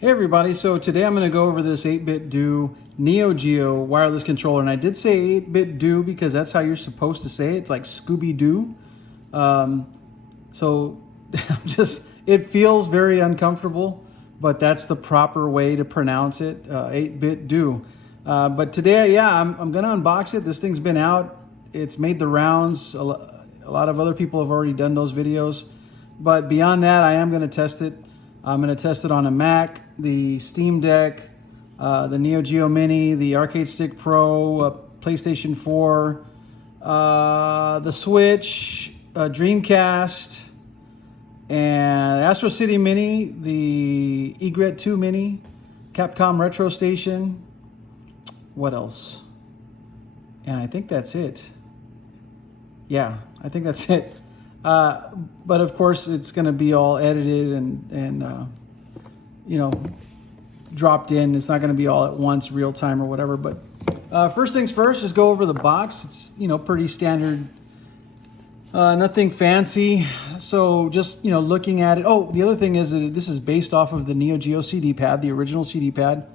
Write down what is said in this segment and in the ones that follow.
Hey everybody, so today I'm going to go over this 8BitDo NEOGEO wireless controller, and I did say 8BitDo because that's how you're supposed to say it. It's like Scooby-Doo. So it feels very uncomfortable, but that's the proper way to pronounce it, 8BitDo. But today, yeah, I'm going to unbox it. This thing's been out. It's made the rounds. A lot of other people have already done those videos. But beyond that, I am going to test it. I'm going to test it on a Mac, the Steam Deck, the NEOGEO Mini, the Arcade Stick Pro, PlayStation 4, the Switch, Dreamcast, and Astro City Mini, the Egret 2 Mini, Capcom Retro Station. What else? And I think that's it. Yeah, I think that's it. But of course, it's going to be all edited and dropped in. It's not going to be all at once, real time or whatever. But first things first, just go over the box. It's pretty standard, nothing fancy. So just looking at it. Oh, the other thing is that this is based off of the NEOGEO CD pad, the original CD pad.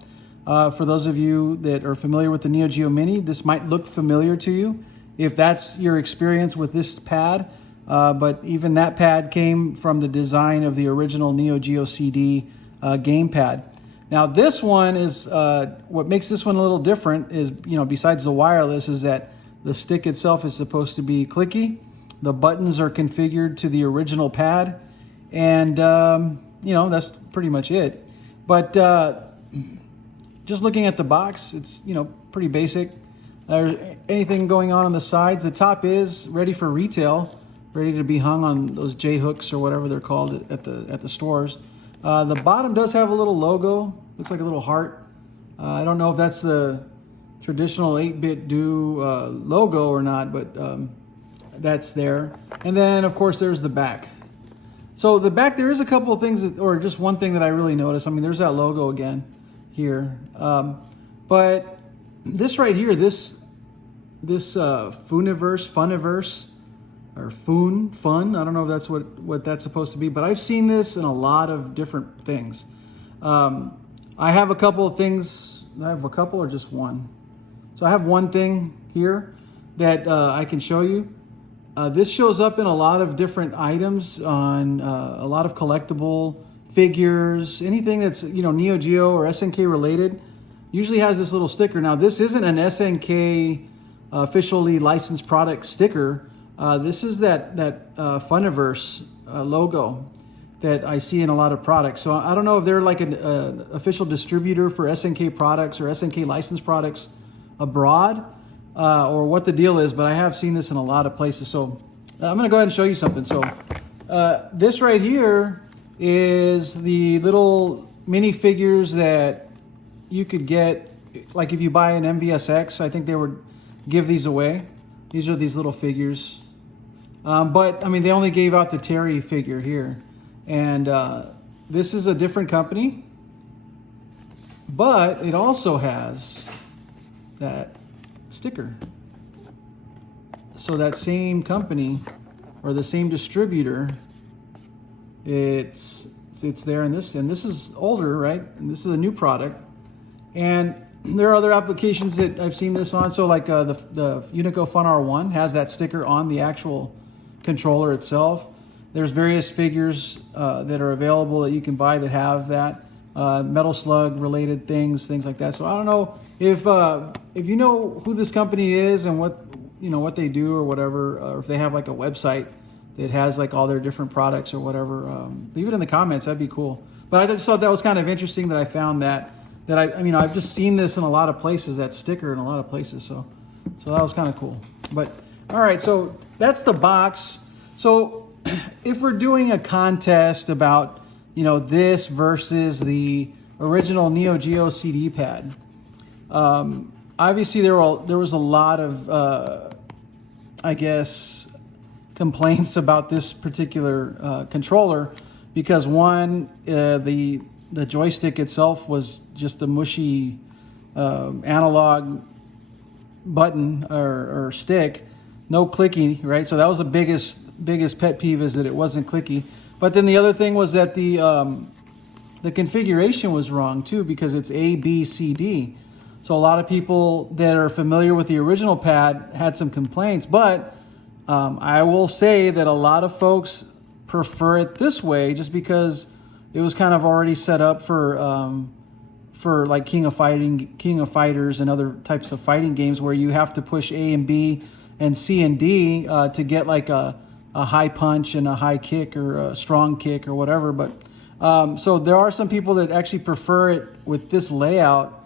For those of you that are familiar with the NEOGEO Mini, this might look familiar to you if that's your experience with this pad. But even that pad came from the design of the original NEOGEO CD gamepad. Now this one is, what makes this one a little different is, besides the wireless, is that the stick itself is supposed to be clicky. The buttons are configured to the original pad. And, that's pretty much it. But just looking at the box, it's, pretty basic. There's anything going on the sides. The top is ready for retail, ready to be hung on those J hooks or whatever they're called at the stores. The bottom does have a little logo, looks like a little heart. I don't know if that's the traditional 8BitDo logo or not, but that's there. And then of course there's the back. So the back, there is a couple of things or just one thing that I really noticed. I mean, there's that logo again here. But this right here, this Funiverse, or fun. I don't know if that's what that's supposed to be, but I've seen this in a lot of different things. I have a couple of things. I have a couple or just one. So I have one thing here that I can show you. This shows up in a lot of different items on a lot of collectible figures, anything that's NEOGEO or SNK related. Usually has this little sticker. Now this isn't an SNK officially licensed product sticker. This is that Funiverse logo that I see in a lot of products. So I don't know if they're like an official distributor for SNK products or SNK licensed products abroad, or what the deal is, but I have seen this in a lot of places. So I'm going to go ahead and show you something. So this right here is the little mini figures that you could get, like if you buy an MVSX, I think they would give these away. These are these little figures. But I mean, they only gave out the Terry figure here. And this is a different company, but it also has that sticker. So that same company or the same distributor, it's there in this, and this is older, right? And this is a new product. And there are other applications that I've seen this on. So like the Unico Fun R1 has that sticker on the actual controller itself. There's various figures that are available that you can buy that have that Metal Slug related things like that. So I don't know if you know who this company is and what they do or whatever, or if they have like a website that has like all their different products or whatever. Leave it in the comments. That'd be cool. But I just thought that was kind of interesting that I found that I've just seen this in a lot of places, that sticker in a lot of places. So that was kind of cool. But all right, so that's the box. So if we're doing a contest about, this versus the original NEOGEO CD pad, obviously there was a lot of, I guess, complaints about this particular controller because one, the joystick itself was just a mushy analog button or stick, no clicky, right? So that was the biggest pet peeve, is that it wasn't clicky. But then the other thing was that the the configuration was wrong too, because it's A, B, C, D. So a lot of people that are familiar with the original pad had some complaints, but I will say that a lot of folks prefer it this way just because it was kind of already set up for like King of Fighters and other types of fighting games where you have to push A and B and C and D to get like a high punch and a high kick or a strong kick or whatever. But so there are some people that actually prefer it with this layout.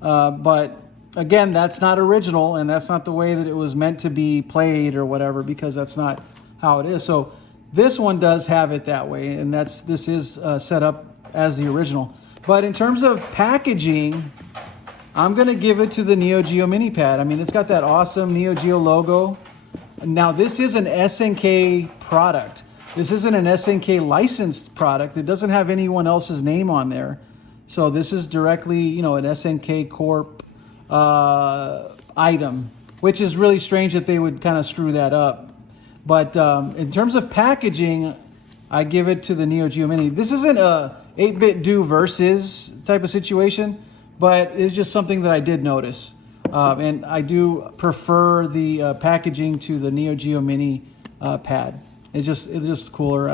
But again, that's not original, and that's not the way that it was meant to be played or whatever, because that's not how it is. So this one does have it that way, and this is set up as the original. But in terms of packaging, I'm going to give it to the NEOGEO Mini Pad. I mean, it's got that awesome NEOGEO logo. Now, this is an SNK product. This isn't an SNK licensed product. It doesn't have anyone else's name on there. So this is directly, you know, an SNK Corp item, which is really strange that they would kind of screw that up. But in terms of packaging, I give it to the NEOGEO Mini. This isn't a 8BitDo versus type of situation, but it's just something that I did notice. And I do prefer the packaging to the NEOGEO Mini pad. It's just cooler.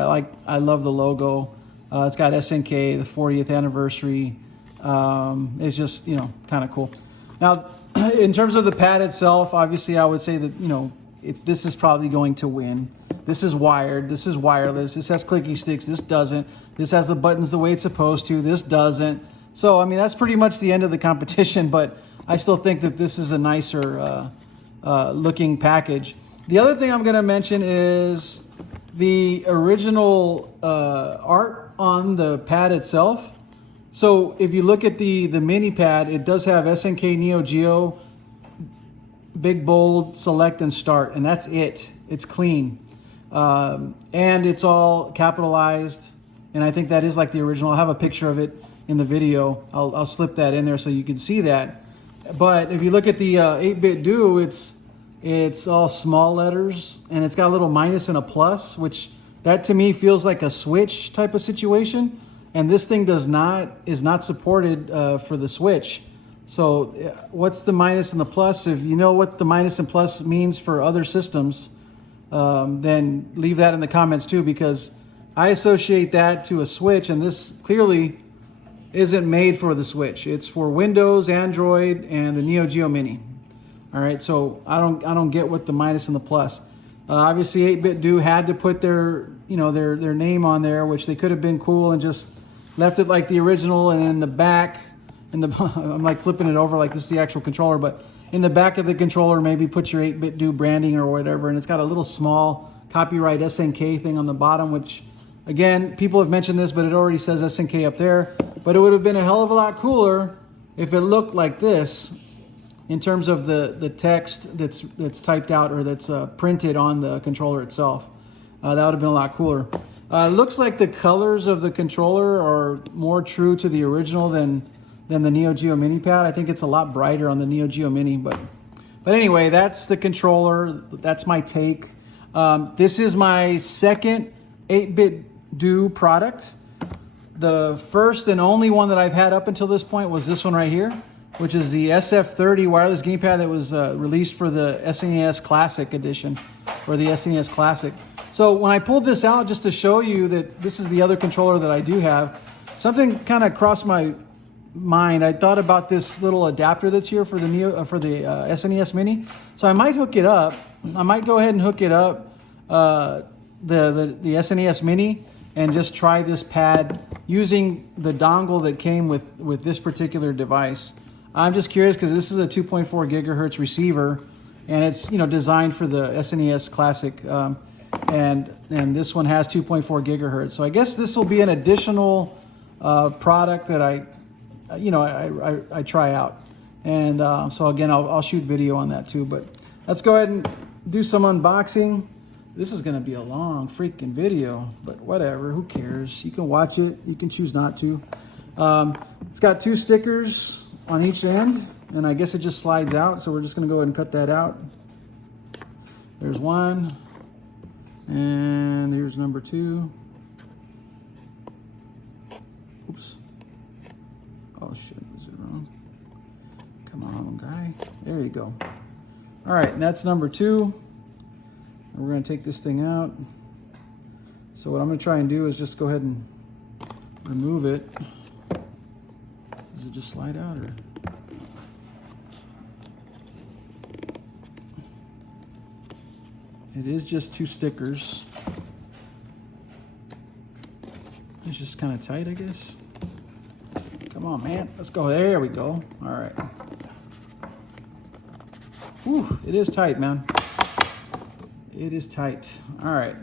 I love the logo. It's got SNK, the 40th anniversary. It's just, you know, kind of cool. Now, in terms of the pad itself, obviously I would say that, you know, this is probably going to win. This is wired. This is wireless. This has clicky sticks. This doesn't. This has the buttons the way it's supposed to. This doesn't. So, I mean, that's pretty much the end of the competition, but I still think that this is a nicer looking package. The other thing I'm going to mention is the original art on the pad itself. So if you look at the mini pad, it does have SNK NEOGEO, big, bold, select, and start, and that's it. It's clean. And it's all capitalized, and I think that is like the original. I'll have a picture of it in the video. I'll slip that in there so you can see that. But if you look at the 8BitDo, it's all small letters, and it's got a little minus and a plus, which that to me feels like a Switch type of situation. And this thing is not supported for the Switch. So what's the minus and the plus? If you know what the minus and plus means for other systems, then leave that in the comments too, because I associate that to a Switch, and this clearly isn't made for the Switch. It's for Windows, Android, and the NEOGEO Mini. All right, so I don't get what the minus and the plus. Obviously, 8BitDo had to put their name on there, which they could have been cool and just left it like the original, and in the back, I'm like flipping it over like this is the actual controller, but in the back of the controller, maybe put your 8BitDo branding or whatever, and it's got a little small copyright SNK thing on the bottom, which, again, people have mentioned this, but it already says SNK up there. But it would have been a hell of a lot cooler if it looked like this in terms of the text that's typed out or that's printed on the controller itself. That would have been a lot cooler. It looks like the colors of the controller are more true to the original than the NEOGEO Mini Pad. I think it's a lot brighter on the NEOGEO Mini, but anyway, that's the controller. That's my take. This is my second 8BitDo product. The first and only one that I've had up until this point was this one right here, which is the SF30 wireless gamepad that was released for the SNES Classic Edition, or the SNES Classic. So when I pulled this out just to show you that this is the other controller that I do have, something kind of crossed my mind. I thought about this little adapter that's here for the SNES Mini. So I might hook it up. I might go ahead and hook it up, the SNES Mini, and just try this pad using the dongle that came with this particular device. I'm just curious because this is a 2.4 gigahertz receiver, and it's designed for the SNES Classic, and this one has 2.4 gigahertz. So I guess this will be an additional product that I try out, and so again I'll shoot video on that too. But let's go ahead and do some unboxing. This is going to be a long freaking video, but whatever, who cares? You can watch it, you can choose not to. It's got 2 stickers on each end, and I guess it just slides out, so we're just going to go ahead and cut that out. There's one, and here's number 2. Oops. Oh shit, is it wrong? Come on, guy. There you go. All right, and that's number 2. And we're gonna take this thing out. So what I'm gonna try and do is just go ahead and remove it. Does it just slide out, or? It is just 2 stickers. It's just kind of tight, I guess. Come on, man. Let's go. There we go. All right. Whew, it is tight, man. It is tight. All right.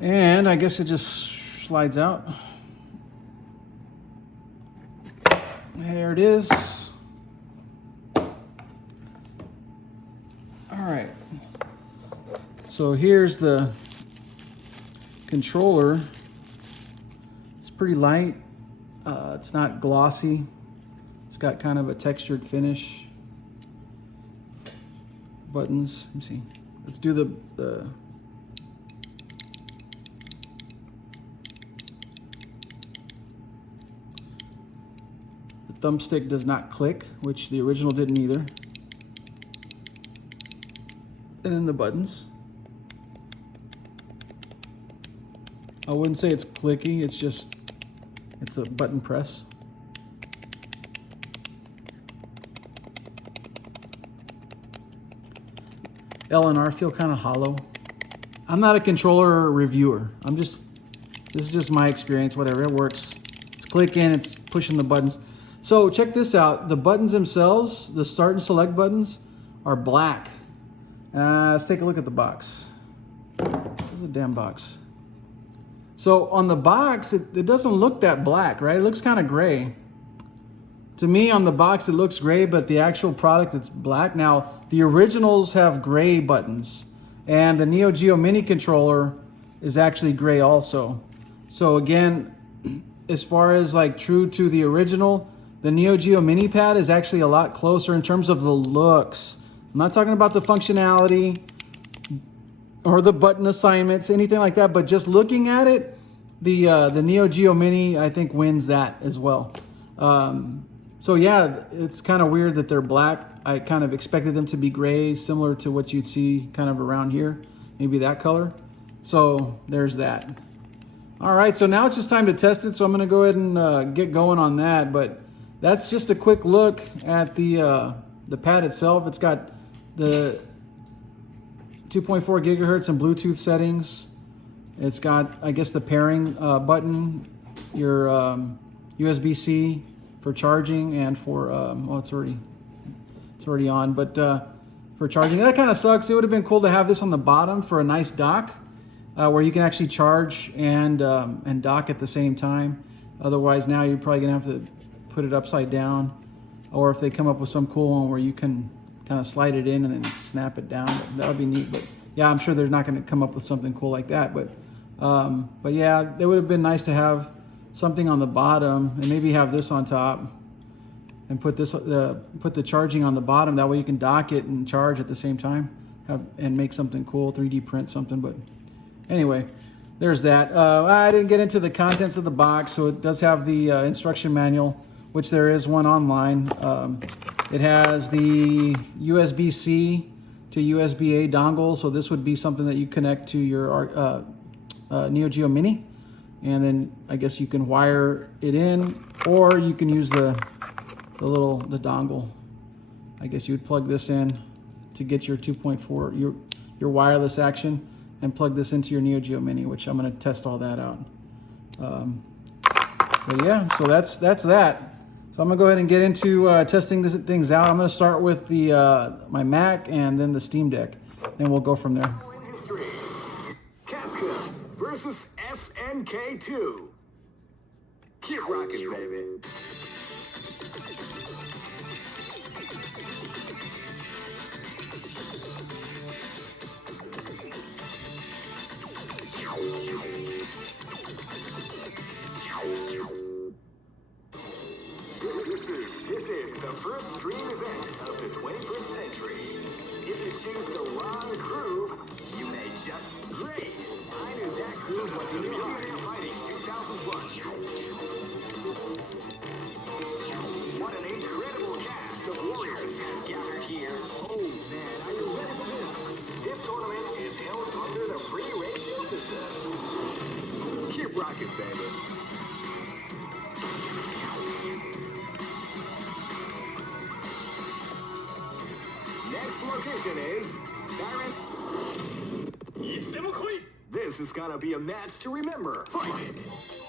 And I guess it just slides out. There it is. All right. So here's the controller. It's pretty light. It's not glossy. It's got kind of a textured finish. Buttons. Let me see. Let's do the thumbstick does not click, which the original didn't either. And then the buttons. I wouldn't say it's clicky, it's a button press. L and R feel kind of hollow. I'm not a controller reviewer. This is just my experience, whatever, it works. It's clicking, it's pushing the buttons. So check this out, the buttons themselves, the start and select buttons are black. Let's take a look at the box. Where's the damn box? So on the box, it doesn't look that black, right? It looks kind of gray. To me, on the box, it looks gray, but the actual product, it's black. Now, the originals have gray buttons, and the NEOGEO Mini controller is actually gray also. So again, as far as like true to the original, the NEOGEO Mini Pad is actually a lot closer in terms of the looks. I'm not talking about the functionality or the button assignments, anything like that, but just looking at it, the NEOGEO Mini, I think, wins that as well. So yeah, it's kind of weird that they're black. I kind of expected them to be gray, similar to what you'd see kind of around here, maybe that color. So there's that. All right, so now it's just time to test it. So I'm gonna go ahead and get going on that, but that's just a quick look at the pad itself. It's got the 2.4 gigahertz and Bluetooth settings. It's got, I guess, the pairing button, your USB-C for charging, and for well, it's already on, but for charging. That kind of sucks. It would have been cool to have this on the bottom for a nice dock, where you can actually charge and dock at the same time. Otherwise, now you're probably gonna have to put it upside down, or if they come up with some cool one where you can kind of slide it in and then snap it down, that would be neat. But yeah, I'm sure they're not going to come up with something cool like that. But yeah, it would have been nice to have something on the bottom and maybe have this on top, and put the charging on the bottom. That way you can dock it and charge at the same time, and make something cool, 3D print something. But anyway, there's that. I didn't get into the contents of the box, so it does have the instruction manual, which there is one online. It has the USB-C to USB-A dongle, so this would be something that you connect to your NEOGEO Mini, and then I guess you can wire it in, or you can use the dongle. I guess you would plug this in to get your 2.4, your wireless action, and plug this into your NEOGEO Mini, which I'm going to test all that out. But yeah, so that's that. So I'm gonna go ahead and get into testing these things out. I'm gonna start with the my Mac and then the Steam Deck, and we'll go from there. Capcom versus SNK2. Keep rocking, baby. This is the first dream event of the 21st century. If you choose the wrong groove, you may just great. I knew that groove was in Millionaire Fighting 2001. baby. Next location is Baron. This is gonna be a match to remember. Fight!